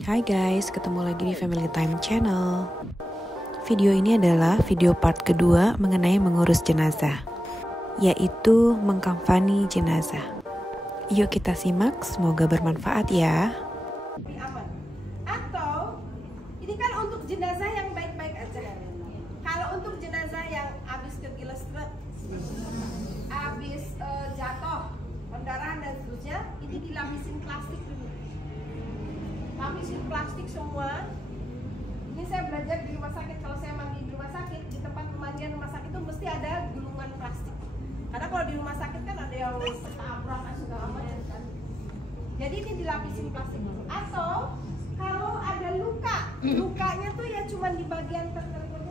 Hai guys, ketemu lagi di Family Time Channel. Video ini adalah video part kedua mengenai mengurus jenazah, yaitu mengkafani jenazah. Yuk kita simak, semoga bermanfaat ya. Aman. Atau ini kan untuk jenazah yang baik-baik aja. Kalau untuk jenazah yang habis kegiles truk, habis jatuh, pendarahan dan seterusnya, ini dilapisin plastik dulu. Lapisin plastik semua. Ini saya belajar di rumah sakit. Kalau saya mandi di rumah sakit, di tempat pemandian rumah sakit itu mesti ada gulungan plastik. Karena kalau di rumah sakit kan ada yang tabrakan segala macam kan. Jadi ini dilapisin plastik dulu. Atau kalau ada luka, lukanya tuh ya cuma di bagian tertentu aja.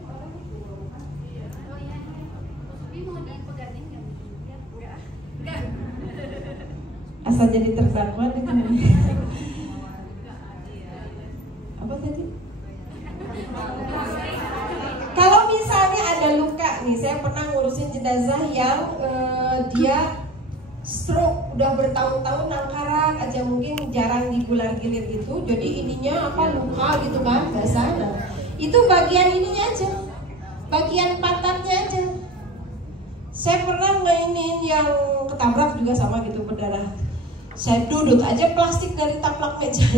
Oh iya, bingung dipegangin kan? Enggak. Asal jadi terdakwa dengan apa tadi? Kalau misalnya ada luka nih, saya pernah ngurusin jenazah yang dia stroke, udah bertahun-tahun nangkarak aja, mungkin jarang digular-gilir gitu. Jadi ininya apa, luka gitu kan, basah. Nah, itu bagian ininya aja, bagian pantatnya aja. Saya pernah mainin yang ketabrak juga sama gitu, berdarah. Saya duduk aja plastik dari taplak meja.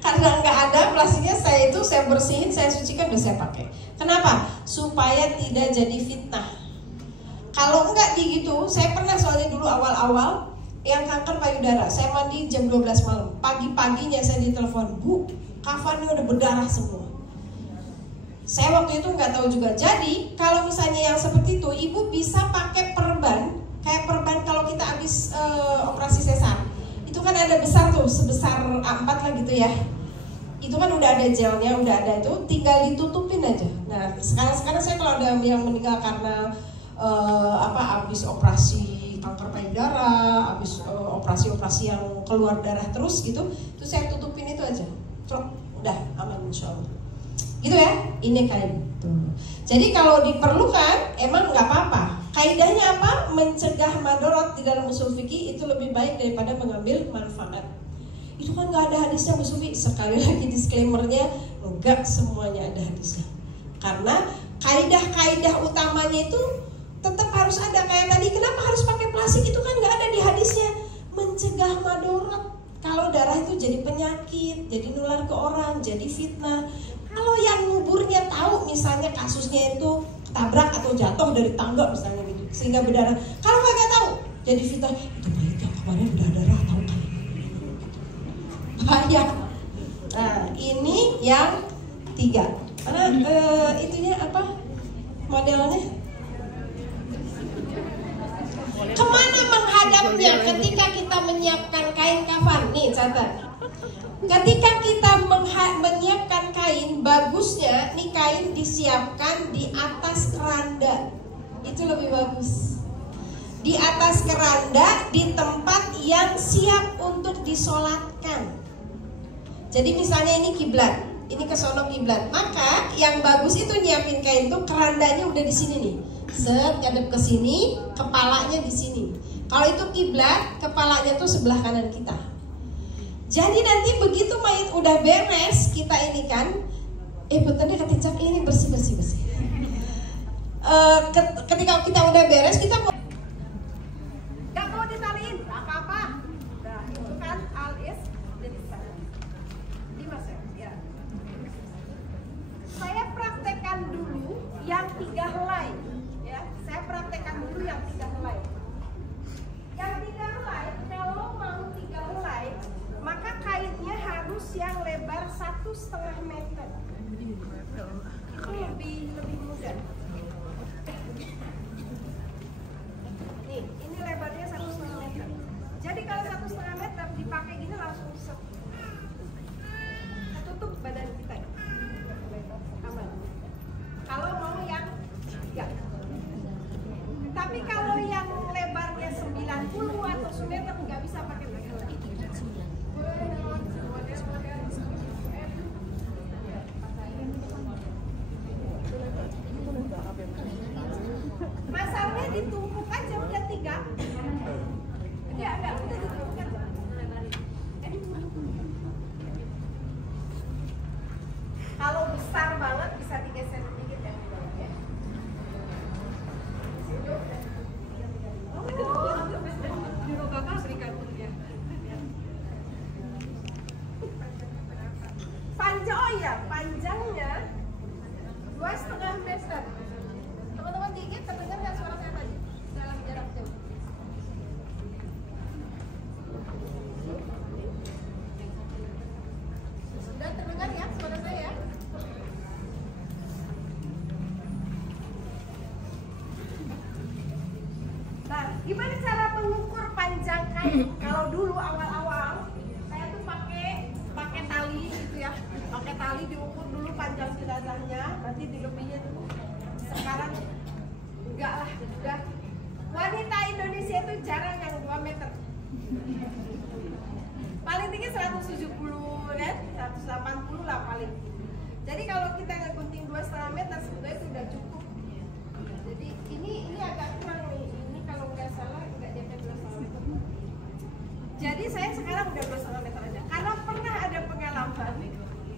Karena nggak ada plastiknya, saya bersihin, saya sucikan, udah saya pakai. Kenapa? Supaya tidak jadi fitnah. Kalau enggak gitu, saya pernah soalnya dulu awal-awal yang kanker payudara, saya mandi jam 12 malam. Pagi-paginya saya ditelepon, "Bu, kafannya udah berdarah semua." Saya waktu itu nggak tahu juga. Jadi kalau misalnya yang seperti itu, ibu bisa pakai perban, kayak perban kalau kita habis operasi sesar. Itu kan ada besar tuh, sebesar A4 lah gitu ya. Itu kan udah ada gelnya, udah ada itu, tinggal ditutupin aja. Nah sekarang saya kalau ada yang meninggal karena habis operasi kanker payudara, habis operasi yang keluar darah terus gitu, itu saya tutupin itu aja, udah aman insya Allah. Gitu ya, ini kain tuh. Jadi kalau diperlukan emang nggak apa-apa. Kaidahnya apa? Mencegah madorot di dalam usul fikih itu lebih baik daripada mengambil manfaat. Itu kan nggak ada hadisnya Bu Sufi. Sekali lagi disclaimernya, nggak semuanya ada hadisnya. Karena kaidah-kaidah utamanya itu tetap harus ada. Kayak tadi, kenapa harus pakai plastik? Itu kan nggak ada di hadisnya. Mencegah madorot. Kalau darah itu jadi penyakit, jadi nular ke orang, jadi fitnah. Kalau yang nguburnya tahu misalnya kasusnya itu ketabrak atau jatuh dari tangga misalnya gitu, sehingga berdarah. Kalau nggak tahu, jadi fitnah, itu mayat yang kemarin berdarah tahu kan? Bahaya. Nah ini yang 3. Karena itunya apa modelnya? Kemana menghadapnya ketika kita menyiapkan kain kafan? Nih catat. Ketika kita menyiapkan kain, bagusnya nih kain disiapkan di atas keranda. Itu lebih bagus. Di atas keranda, di tempat yang siap untuk disolatkan. Jadi misalnya ini kiblat, ini ke sono kiblat, maka yang bagus itu nyiapin kain tuh kerandanya udah di sini nih. Set, ngadep ke sini, kepalanya di sini. Kalau itu kiblat, kepalanya tuh sebelah kanan kita. Jadi nanti begitu mayat udah beres, kita ini kan, tadi ketincak ini bersih. Ketika kita udah beres, kita mau Gak mau ditariin, gak apa-apa. Nah itu kan alis jadi sana. Dimas ya. Saya praktekkan dulu yang 3 helai. Ya, saya praktekkan dulu yang 3 helai. Yang 3 helai, kalau mau 3 helai, maka kainnya harus yang lebar 1,5 meter. Itu lebih mudah. Nih, ini lebarnya 1,5 meter. Jadi kalau 1,5 meter dipakai gini langsung set. Tutup badan kita. Aman. Kalau mau yang 3. Tapi kalau yang lebarnya 90 atau 1 meter nggak bisa pakai helai. Masalahnya ditumpuk aja udah 3. Enggak, udah ditumpuk aja. digeser sedikit ya. Panjang, oh iya, panjangnya 2,5 meter. Teman-teman dikit, terdengar nggak suara saya tadi? Dalam jarak jauh. Sudah terdengar ya suara saya? Nah, gimana cara mengukur panjang kain? Kalau dulu awal-awal saya tuh pakai tali gitu ya, pakai tali diukur dulu panjang jenazahnya, nanti dilebihin. Sekarang enggak lah, udah wanita Indonesia itu jarang yang 2 meter. Paling tinggi 170 kan, 180 lah paling. Jadi kalau kita ngegunting 2,5 meter sebetulnya itu udah cukup. Jadi ini agak kurang nih. Ini kalau nggak salah nggak nyampe 2,5 meter. Jadi saya sekarang udah 2,5 meter aja. Karena pernah ada pengalaman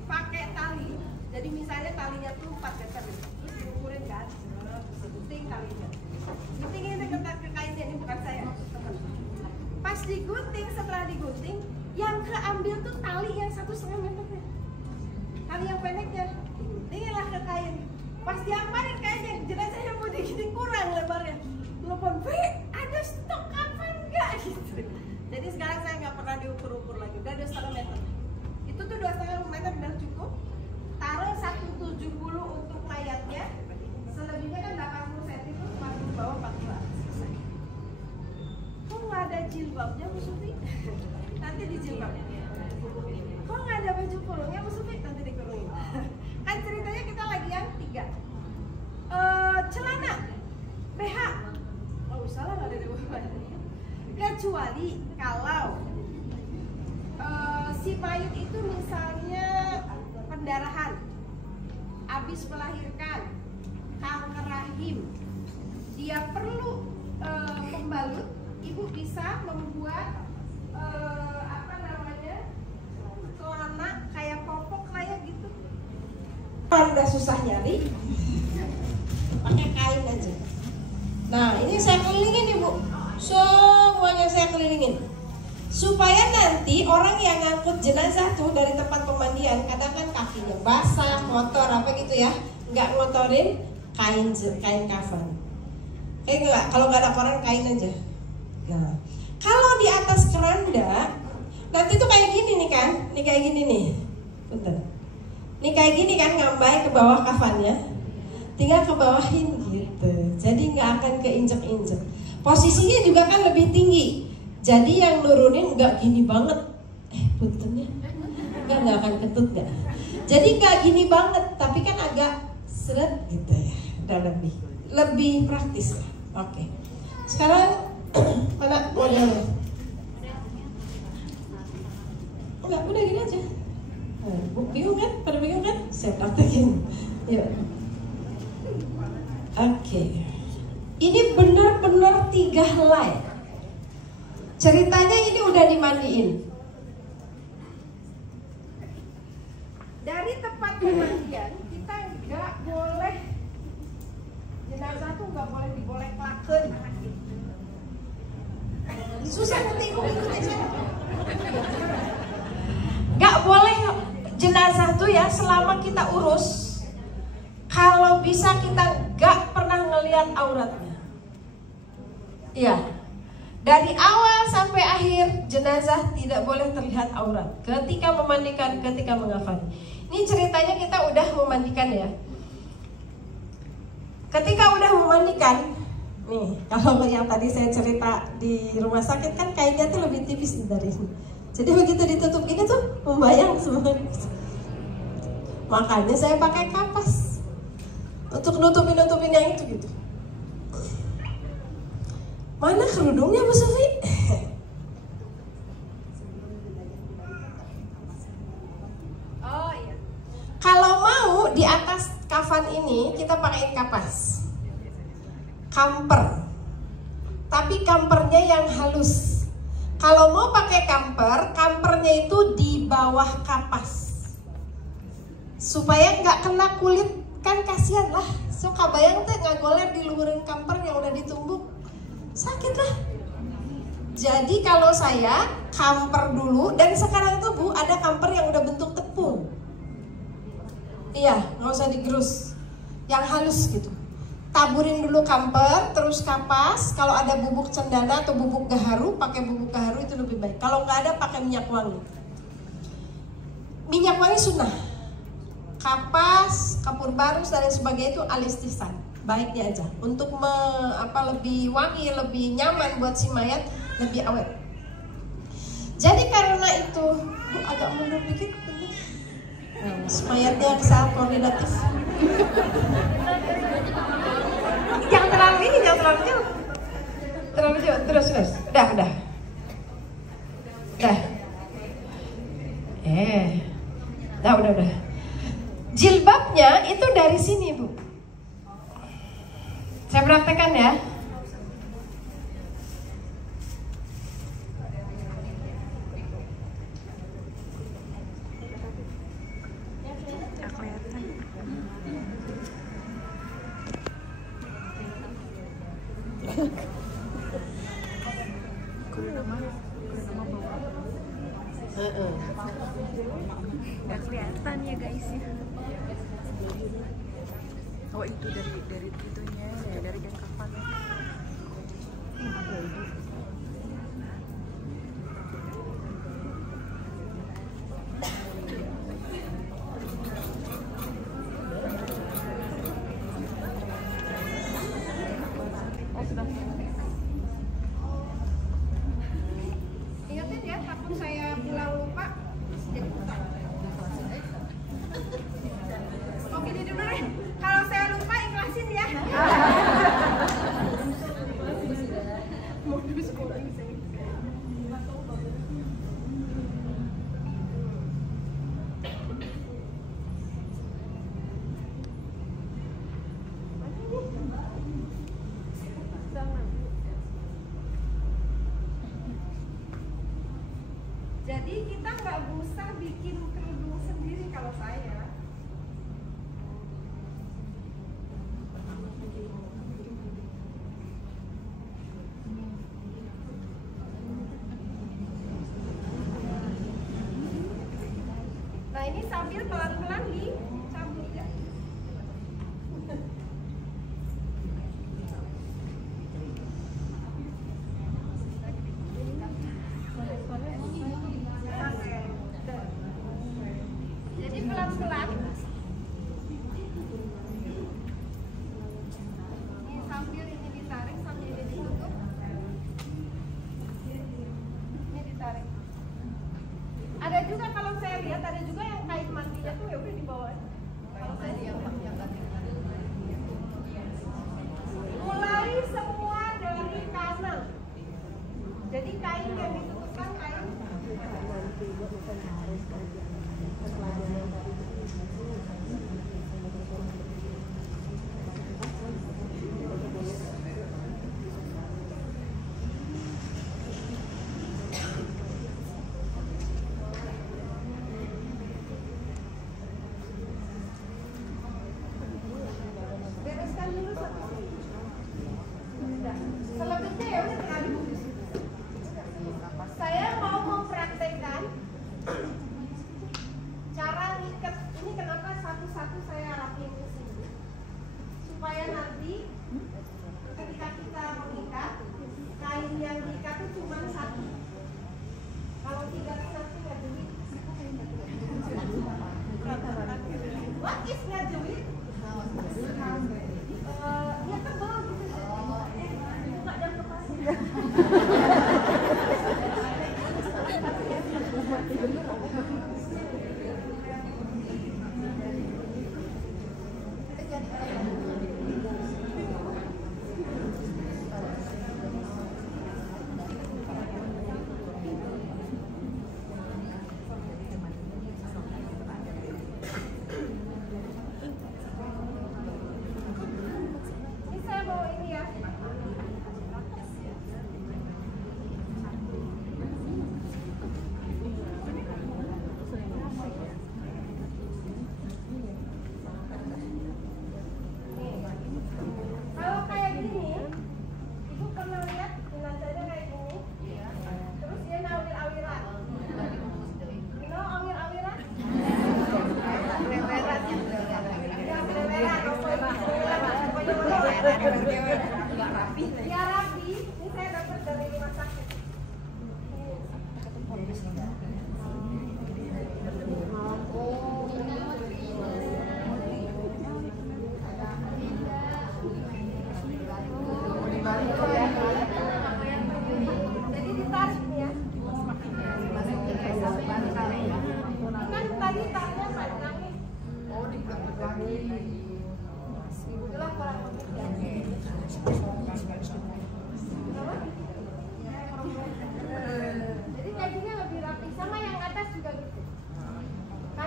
pakai tali. Jadi misalnya talinya tuh 4 meter, terus diukurin kan, gunting talinya. Guntingin ke kainnya, ini bukan saya. Pas digunting, setelah digunting, yang keambil tuh tali yang 1,5 meternya. Tali yang pendeknya, diguntinginlah ke kain. Pas diapain kainnya, jenazahnya mau digini kurang lebarnya. Telepon, "B, ada stok kapan nggak?" gitu. Jadi sekarang saya nggak pernah diukur-ukur lagi, udah 2,5 meter. Itu tuh 2,5 meter udah cukup. Taruh 170 untuk mayatnya, selebihnya kan 80 cm itu 40 bawah 40 atas. Selesai. Kok nggak ada jilbabnya Bu Sufi? Nanti dijilbabnya. Kok nggak ada baju kurungnya Bu Sufi? Nanti dikurungin. Kan ceritanya kita lagi yang 3. Celana, BH, oh salah nggak ada di bawah. Kecuali kalau si mayat itu misalnya pendarahan, habis melahirkan, kanker rahim, dia perlu pembalut, ibu bisa membuat celana kayak popok kayak gitu. Kalau udah susah nyari, pakai kain aja. Nah, ini saya kelilingin Ibu, semuanya saya kelilingin, supaya nanti orang yang ngangkut jenazah tuh dari tempat pemandian, kadang kan kakinya basah, kotor apa gitu ya, nggak ngotorin kain kafan. Enggak, kalau nggak ada koran kain aja. Nah, kalau di atas keranda, nanti tuh kayak gini nih kan, nih kayak gini nih, bentar. Nih kayak gini kan, ngambai ke bawah kafannya, tinggal ke bawahin gitu. Jadi nggak akan keinjek-injek. Posisinya juga kan lebih tinggi. Jadi yang nurunin nggak gini banget. Puntennya nggak akan ketut nggak. Jadi nggak gini banget, tapi kan agak seret gitu ya. Udah lebih praktis lah. Oke. Sekarang mana modelnya? Enggak, udah gini aja. Bingung kan? Pada bingung kan? Saya praktekin. Yuk. Oke. Ini benar-benar 3 helai. Ceritanya ini udah dimandiin. Dari tempat pemandian kita nggak boleh, jenazah tuh nggak boleh digolek-laken. Susah nanti ibu ikut aja. Nggak boleh jenazah tuh ya, selama kita urus, kalau bisa kita nggak pernah ngelihat auratnya. Iya. Dari awal sampai akhir jenazah tidak boleh terlihat aurat ketika memandikan, ketika mengafani. Ini ceritanya kita udah memandikan ya. Ketika udah memandikan, nih kalau yang tadi saya cerita di rumah sakit kan kainnya tuh lebih tipis dari ini. Jadi begitu ditutup gini tuh membayang semua. Makanya saya pakai kapas untuk nutupin yang itu gitu. Mana kerudungnya Bu Sufi? Oh iya. Kalau mau di atas kafan ini kita pakai kapas, kamper. Tapi kampernya yang halus. Kalau mau pakai kampernya itu di bawah kapas, supaya nggak kena kulit kan kasihan lah. So kabayang teh ngagoler di luhureun kamper yang udah ditumbuk, sakit lah. Jadi kalau saya kamper dulu, dan sekarang tuh Bu ada kamper yang udah bentuk tepung. Iya, nggak usah digerus, yang halus gitu. Taburin dulu kamper, terus kapas. Kalau ada bubuk cendana atau bubuk gaharu, pakai bubuk gaharu itu lebih baik. Kalau nggak ada, pakai minyak wangi. Minyak wangi sunnah. Kapas, kapur barus dan sebagainya itu alistisan. Baiknya aja. Untuk lebih wangi, lebih nyaman buat si mayat, lebih awet. Jadi karena itu, Bu agak mundur dikit. Mayatnya saat koordinatif. Jangan terlalu ini, jangan terlalu jauh. Terlalu jauh, terus. Udah. Udah. Jilbabnya itu dari sini, Bu. Saya praktekkan ya. Gak kelihatan ya guys ya. Oh itu dari itunya ya, dari kain kafannya. Ingatin ya, takut saya pulang lupa. Oke, di dulu deh. Kalau saya lupa ikhlasin ya. Jadi kita nggak usah bikin kerudung sendiri kalau saya. Nah ini sambil pelan-pelan dicabut ya. Jadi pelan-pelan. Ini sambil ini ditarik, sambil ini ditutup. Ini ditarik. Ada juga kalau saya lihat ada juga yang kain mandinya tuh ya udah di bawah. Kalau saya yang mulai semua dari kanan. Jadi kain yang ditutupkan kain. Bereskan dulu satu. Selebihnya ya udah tinggal. Saya mau mempraktekkan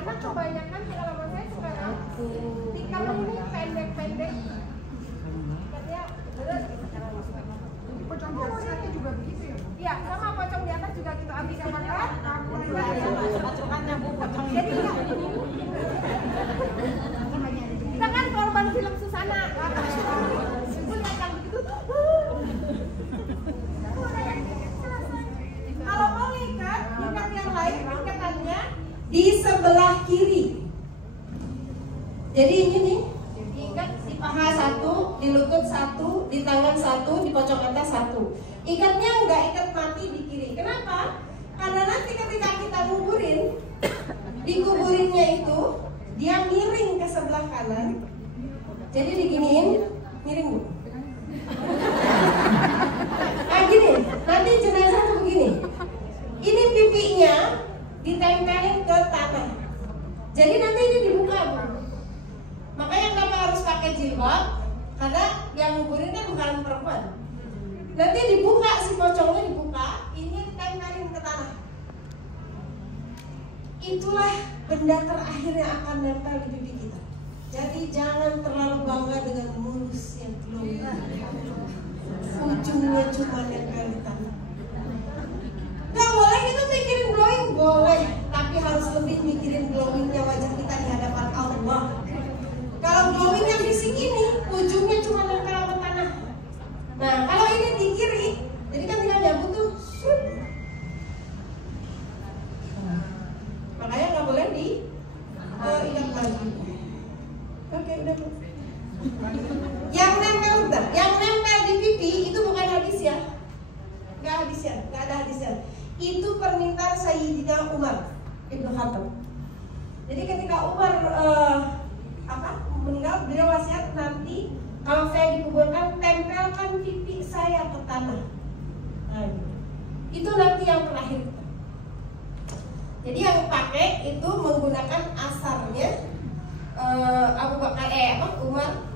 karena kebanyakan pengalaman saya sekarang tikar ini pendek-pendek. Katanya bener. Pocong di atasnya juga begitu ya? Iya, sama pocong di atas juga gitu. Abis yang makan, pocongannya bu, pocong. Jadi kita kan korban film Susana. Kalau mau ikat, ikat yang lain, ikatannya di sebelah kiri. Jadi ini nih, diikat di paha satu, di lutut satu, di tangan satu, di pojok atas satu. Ikatnya nggak ikat mati di kiri. Kenapa? Karena nanti ketika kita nguburin, dikuburinnya itu dia miring ke sebelah kanan. Jadi diginiin, miring bu. Nah gini, nanti jenazah tuh begini. Ini pipinya ditempelin ke tanah. Jadi nanti ini dibuka bu. Makanya kenapa harus pakai jilbab? Karena yang nguburin kan bukan perempuan. Nanti dibuka, si pocongnya dibuka, ini ditempelin ke tanah. Itulah benda terakhir yang akan nempel di pipi kita. Jadi jangan terlalu bangga dengan mulus yang glowing. Ujungnya cuma nempel di tanah. Gak boleh kita mikirin glowing, boleh. Tapi harus lebih mikirin glowingnya wajah kita di hadapan Allah. Kalau glowing yang di sini, ujungnya cuma nempel sama tanah. Nah, kalau ini di kiri, jadi kan tinggal nyambut tuh. Makanya nggak boleh di ikat lagi. Oke, udah. Yang nempel di pipi itu bukan hadis ya. Nggak hadis ya, nggak ada hadis ya. Itu permintaan Sayyidina Umar Ibnu Khattab. Jadi ketika Umar meninggal, beliau wasiat nanti kalau saya dikuburkan tempelkan pipi saya ke tanah. Nah, itu nanti yang terakhir. Jadi yang pakai itu menggunakan asarnya Abu Bakar Umar.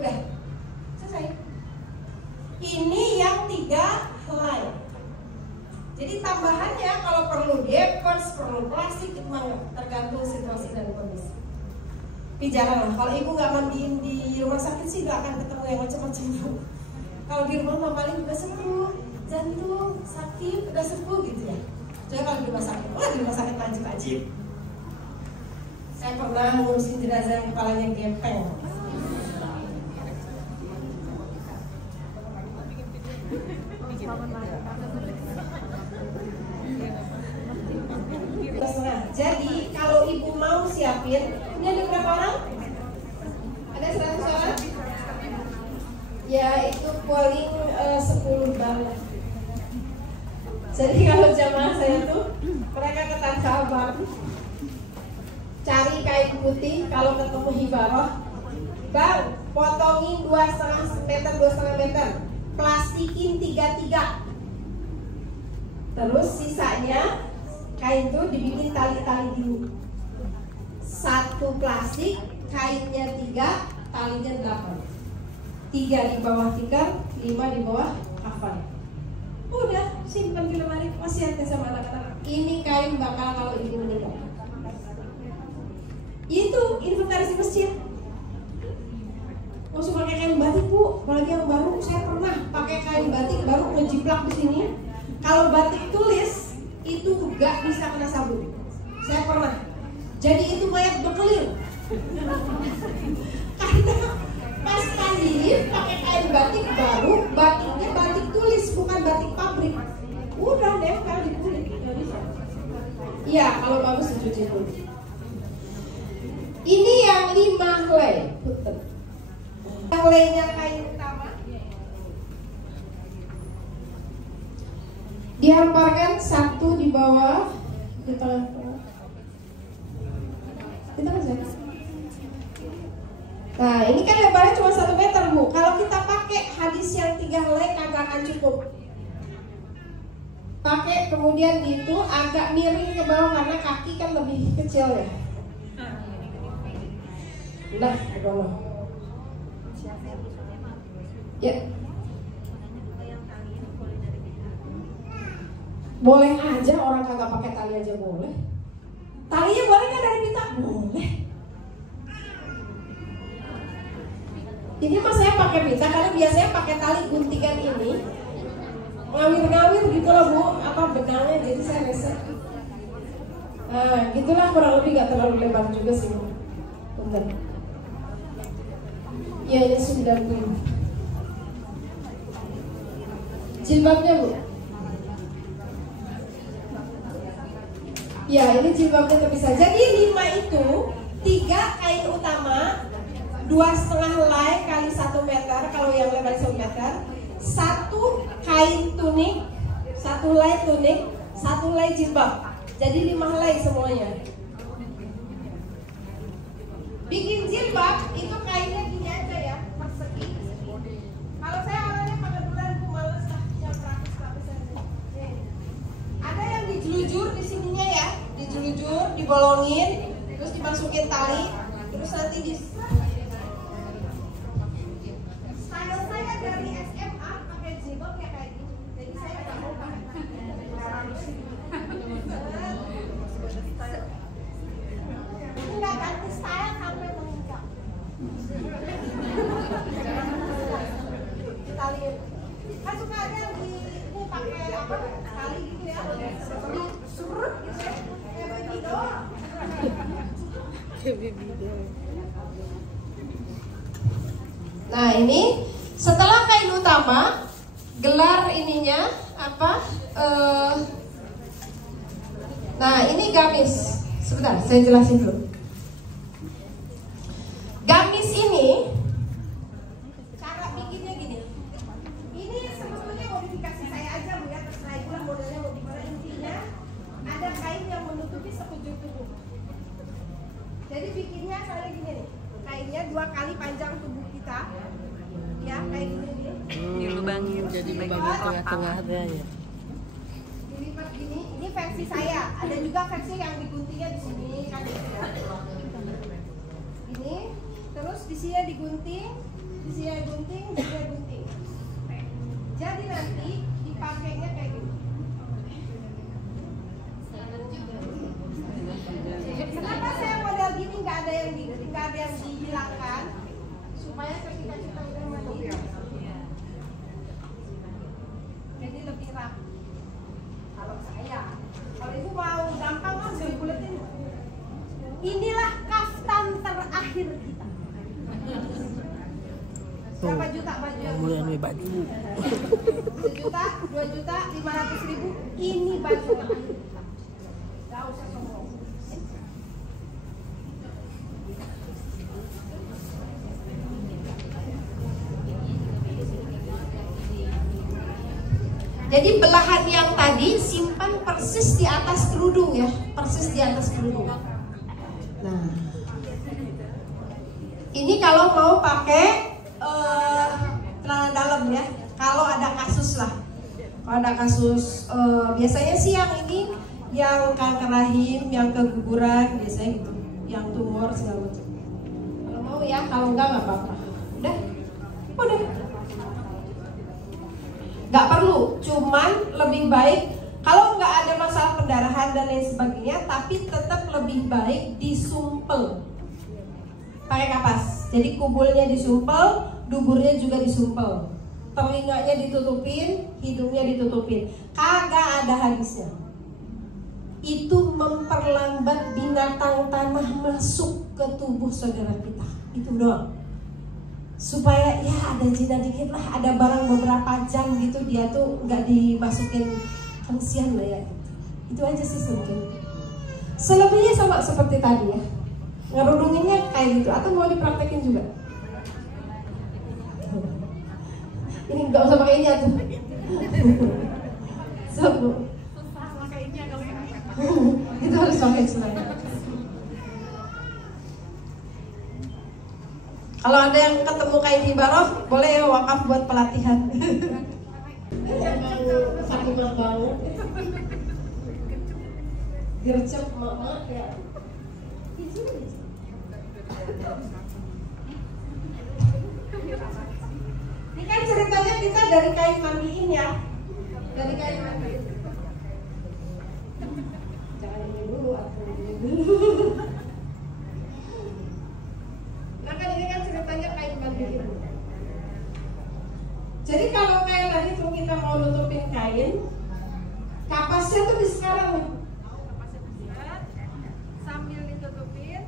Udah selesai. Ini yang 3 helai. Jadi tambahannya kalau perlu diapers, perlu plastik, itu tergantung situasi dan kondisi. Tapi janganlah, kalau ibu nggak mandiin di rumah sakit sih nggak akan ketemu yang macam-macam. Kalau di rumah mah paling udah sepuh, jantung sakit udah sepuh gitu ya. Jadi kalau di rumah sakit, di rumah sakit wajib. Saya pernah ngurusin jenazah yang kepalanya gepeng. Jadi kalau ibu mau siapin, ini ada berapa orang? Ada 100 orang? Ya itu paling 10 banget. Jadi kalau jamaah saya tuh, mereka ke Tanah Abang, cari kain putih. Kalau ketemu hibaroh, bang, potongin 2,5 meter, plastikin 3-3. Terus sisanya kain tuh dibikin tali-tali dulu. 1 plastik, kainnya 3, talinya 8. 3 di bawah tikar, 5 di bawah kafan. Udah, simpan di lemari, wasiatnya sama anak-anak. Ini kain bakal kalau ibu meninggal. Itu inventaris di masjid. Nggak usah pakai kain batik bu, apalagi yang baru. Saya pernah pakai kain batik baru ngejiplak di sini. Kalau batik tulis itu nggak bisa kena sabun. Saya pernah. Jadi itu mayat berkelir. Karena pas mandiin pakai kain batik baru, batiknya batik tulis bukan batik pabrik. Udah nempel di kulit. Iya, kalau bagus dicuci dulu. Ini yang 5 helai. Helainya kain utama. Dihamparkan 1 di bawah, di tengah-tengah. Di tengah saja. Nah, ini kan lebarnya cuma 1 meter bu. Kalau kita pakai hadis yang 3 helai kagak akan cukup. Pakai kemudian itu agak miring ke bawah karena kaki kan lebih kecil ya. Nah, ke bawah. Ya. Boleh aja orang kagak pakai tali aja boleh. Talinya boleh kan dari pita Ini mas saya pakai pita karena biasanya pakai tali guntingan ini ngawir-ngawir gitu loh Bu, apa benangnya, jadi saya reset. Nah gitulah kurang lebih, gak terlalu lebar juga sih Bu. Bentar. Ya ini 90. Jilbabnya Bu. Ya ini jilbabnya terpisah. Jadi 5 itu 3 kain utama, 2,5 helai kali 1 meter kalau yang lebar 1 meter, 1 kain tunik, 1 helai tunik, 1 helai jilbab. Jadi 5 helai semuanya. Bikin jilbab itu kainnya gini aja ya, persegi. Kalau saya awalnya pakai bulan, aku males lah yang rapis-rapis aja. Ada yang dijelujur di sininya ya, dijelujur, dibolongin, terus dimasukin tali, terus nanti di style saya dari SMA pakai jilbab ya kayak gini. Jadi saya nggak mau pakai nggak ganti style sampai meningkat. Tali kan suka ada yang di ini pakai apa tali gitu ya, surut gitu ya, kayak baby doang. Nah ini setelah kain utama, gelar ininya apa? Nah ini gamis. Sebentar, saya jelasin dulu. Gamis ini cara bikinnya gini. Ini sebetulnya modifikasi saya aja Bu ya, terserah ibu lah modelnya mau gimana. Intinya ada kain yang menutupi sekujur tubuh. Jadi bikinnya saya gini nih, kainnya 2 kali panjang tubuh kita, ya kayak gini nih. Dilubangin jadi bagian tengah-tengah ya. Dilipat gini, ini versi saya. Ada juga versi yang diguntingnya di sini kan gitu ya. Ini, terus di sini digunting, di sini gunting, di sini gunting. Jadi nanti dipakainya kayak gini. Kenapa saya model gini nggak ada yang dihilangkan? Supaya ketika kita udah mandi, jadi lebih rapi. Kalau saya, kalau ibu mau gampang kan buletin. Inilah kaftan terakhir kita. Berapa juta baju yang Mulai baju. 1 juta, 2 juta, 500.000. Ini baju terakhir kita. Gak usah sombong. Jadi belahan yang tadi simpan persis di atas kerudung ya, persis di atas kerudung. Nah, ini kalau mau pakai celana dalam ya, kalau ada kasus lah, kalau ada kasus biasanya sih yang ini, yang kanker rahim, yang keguguran biasanya gitu, yang tumor segala macam. Kalau mau ya, kalau enggak nggak apa-apa. Udah. Nggak perlu, cuman lebih baik kalau nggak ada masalah pendarahan dan lain sebagainya, tapi tetap lebih baik disumpel pakai kapas. Jadi kubulnya disumpel, duburnya juga disumpel, telinganya ditutupin, hidungnya ditutupin. Kagak ada habisnya. Itu memperlambat binatang tanah masuk ke tubuh saudara kita. Itu doang. Supaya ya ada jinak dikit lah, ada barang beberapa jam gitu dia tuh nggak dimasukin kesian lah ya. Itu aja sih sebetulnya. Selebihnya sama seperti tadi ya, ngerudunginnya kayak gitu. Atau mau dipraktekin juga? Ini nggak usah pakainya tuh. Itu harus pakai selain. Kalau ada yang ketemu kain ibaroh, boleh ya wakaf buat pelatihan. Sakit banget. Gercep mama ya. Ini kan ceritanya kita dari kain mandiin ya, dari kain mandiin. Jangan ini dulu, aku ini dulu. Nah kan ini kan ceritanya kain mandiin. kain. Kapasnya tuh di sekarang nih. Sambil ditutupin.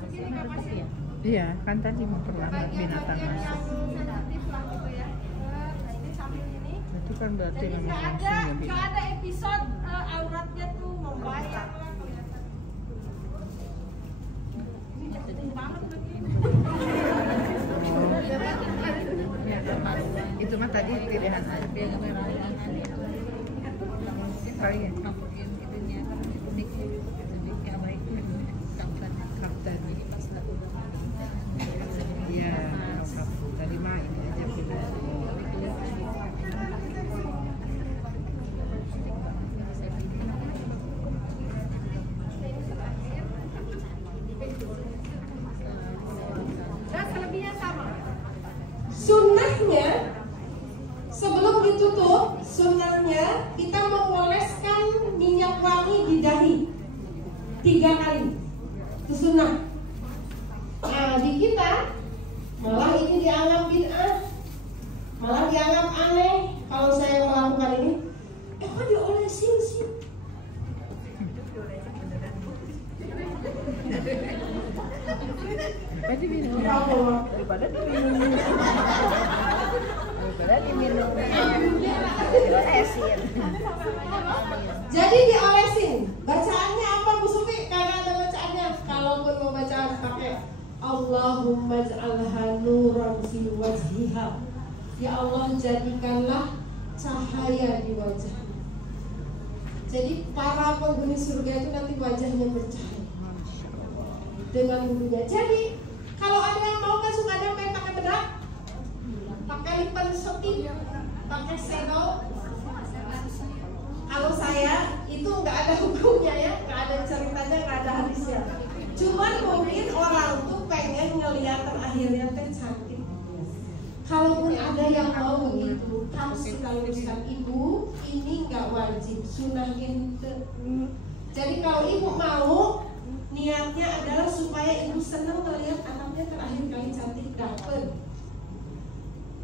Segini kapasnya. Iya, kan tadi memperlambat binatang Bagian-bagian masuk. yang sensitif lah gitu ya. Nah ini sambil ini. Itu kan berarti Jadi memang langsung ya, Bi. nggak ada episode auratnya tuh membayang lah kelihatan. Ini cepet banget lagi. Ya, itu mah tadi pilihan aja. Kali ya. Iya, tadi mah ini aja pilihan. Dan selebihnya sama. Sunnahnya sebelum ditutup, sunnahnya kita mengoleskan minyak wangi di dahi 3 kali. Itu sunnah. Nah di kita malah ini dianggap bid'ah, malah dianggap aneh kalau saya melakukan ini. Kok diolesin sih? Tadi minum. Daripada diminum. Jadi diolesin. Bacaannya apa Bu Sufi? Karena ada bacaannya. Kalaupun mau bacaan pakai Allahumma ja'alha nuran fi wajhiha. Ya Allah jadikanlah cahaya di wajah. Jadi para penghuni surga itu nanti wajahnya bercahaya dengan bulunya. Jadi kalau ada yang mau kan suka ada yang pengen pakai bedak, pakai lipan setip, pakai shadow. Kalau saya itu nggak ada hukumnya ya, nggak ada ceritanya, nggak ada hadisnya. Cuman mungkin orang tuh pengen ngelihat akhirnya teh cantik. Kalaupun ada yang mau begitu, harus kita luruskan, ibu ini nggak wajib, sunahin. Jadi kalau ibu mau, niatnya adalah supaya ibu senang melihat anaknya terakhir kali cantik dapet.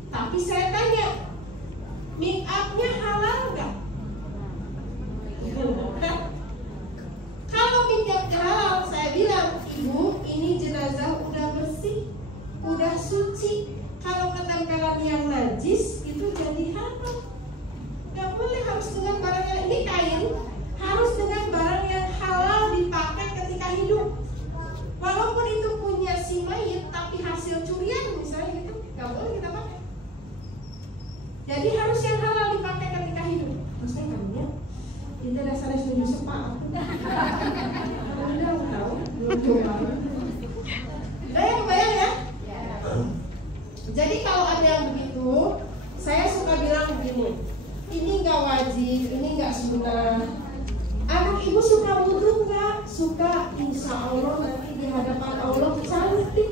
Tapi saya tanya, make upnya halal nggak? Kalau make up halal, saya bilang ibu ini jenazah udah bersih, udah suci. Kalau ketempelan yang najis itu jadi haram. Nggak boleh, harus dengan barang yang ini kain, harus dengan barang yang halal dipakai ketika hidup. Walaupun itu punya si mayit, tapi hasil curian misalnya gitu, nggak boleh kita pakai. Jadi harus yang halal dipakai ketika hidup. Maksudnya kamunya, itu dasarnya setuju sepak. Udah tahu, bayang ya. Jadi kalau ada yang begitu, saya suka bilang begini, ini nggak wajib, ini nggak sunnah. Anak ibu suka wudhu nggak? Suka, insya Allah nanti di hadapan Allah cantik.